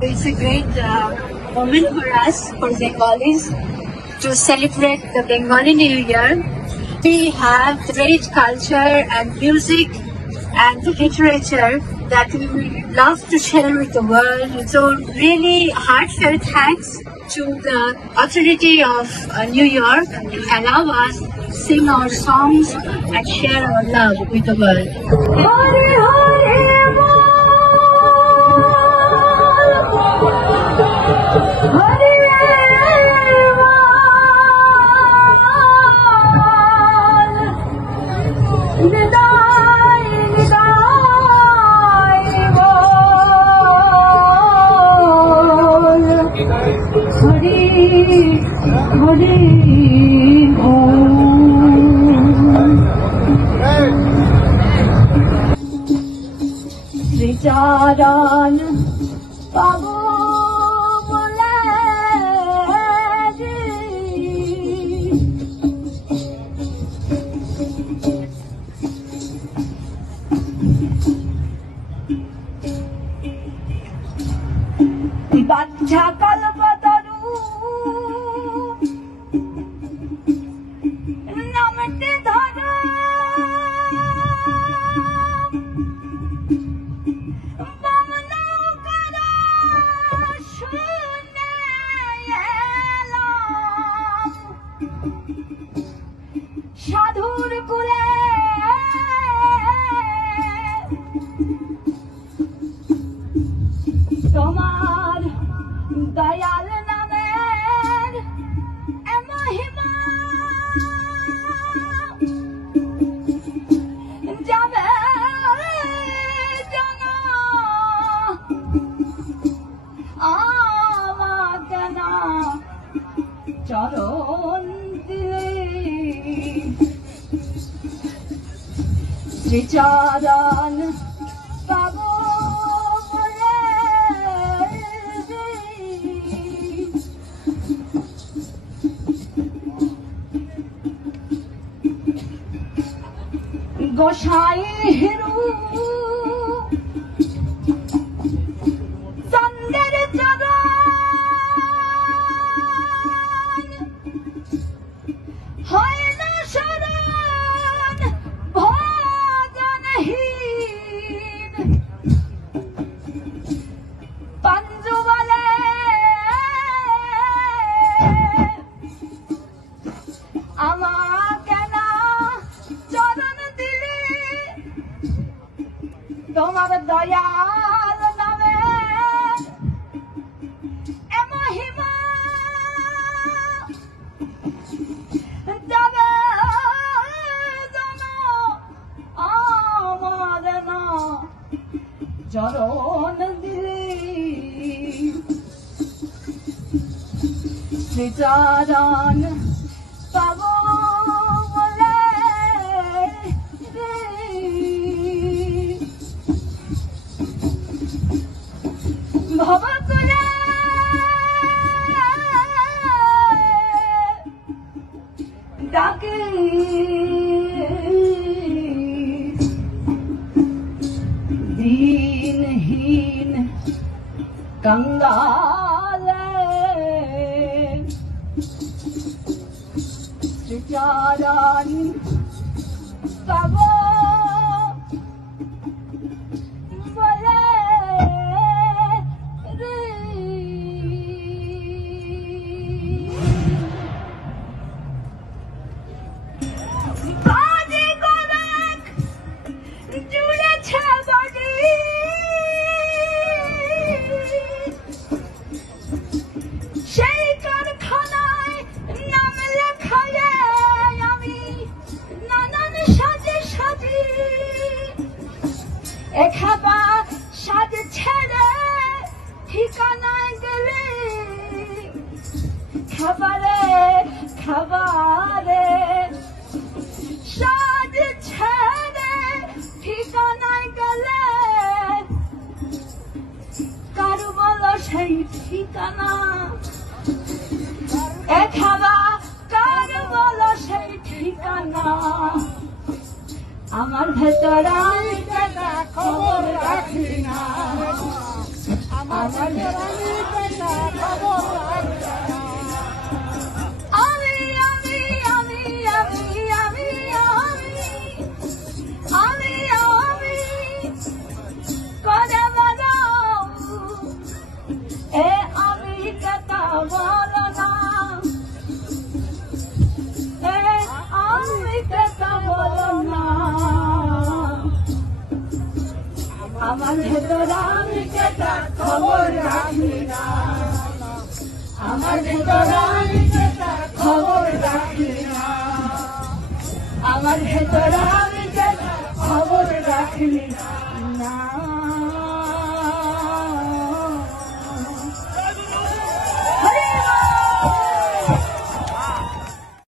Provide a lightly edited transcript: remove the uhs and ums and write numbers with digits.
It's a great moment for us, for Bengalis, to celebrate the Bengali New Year. We have the great culture and music and literature that we would love to share with the world. So really heartfelt thanks to the authority of New York to allow us to sing our songs and share our love with the world. Hare Hare Vicharan Babu Bacha Kalpataru Namate Dhara Bamno Kara Shune Elam Sadhur Kule Tomar Dayal namer Mahima Jabe Jana Amadana Charon dile Vicharan Babu Goshai Hiru Sandar Charan Haina Sharan Bhajanhin Panjuvale Amakana Charan Tomar Dayal namer Mahima Jabe Jana Amadana Charon dile Vicharan Babu Bhavatule Daki Dinhin Kangale Vicharan Babu Ekhaba shad chhere ঠিকানা গেলে খাবারে সাজ ছেড়ে ঠিকানা গেলে কার বলো সেই ঠিকানা এখাবা কার বলো সেই ঠিকানা আমার ভেতর খবর রাখি না আমার আমি বেটা খবর রাখি না। আমি আমি আমি আমি আমি আমি আমি করে বলো এ আমি কথা বলো না, এ আমি কথা বলো না। আমার ভেতর আমি কথা খবর রাখি না, আমার ভেতর আমি কথা খবর রাখি না, আমার ভেতর আমি কথা খবর রাখি না।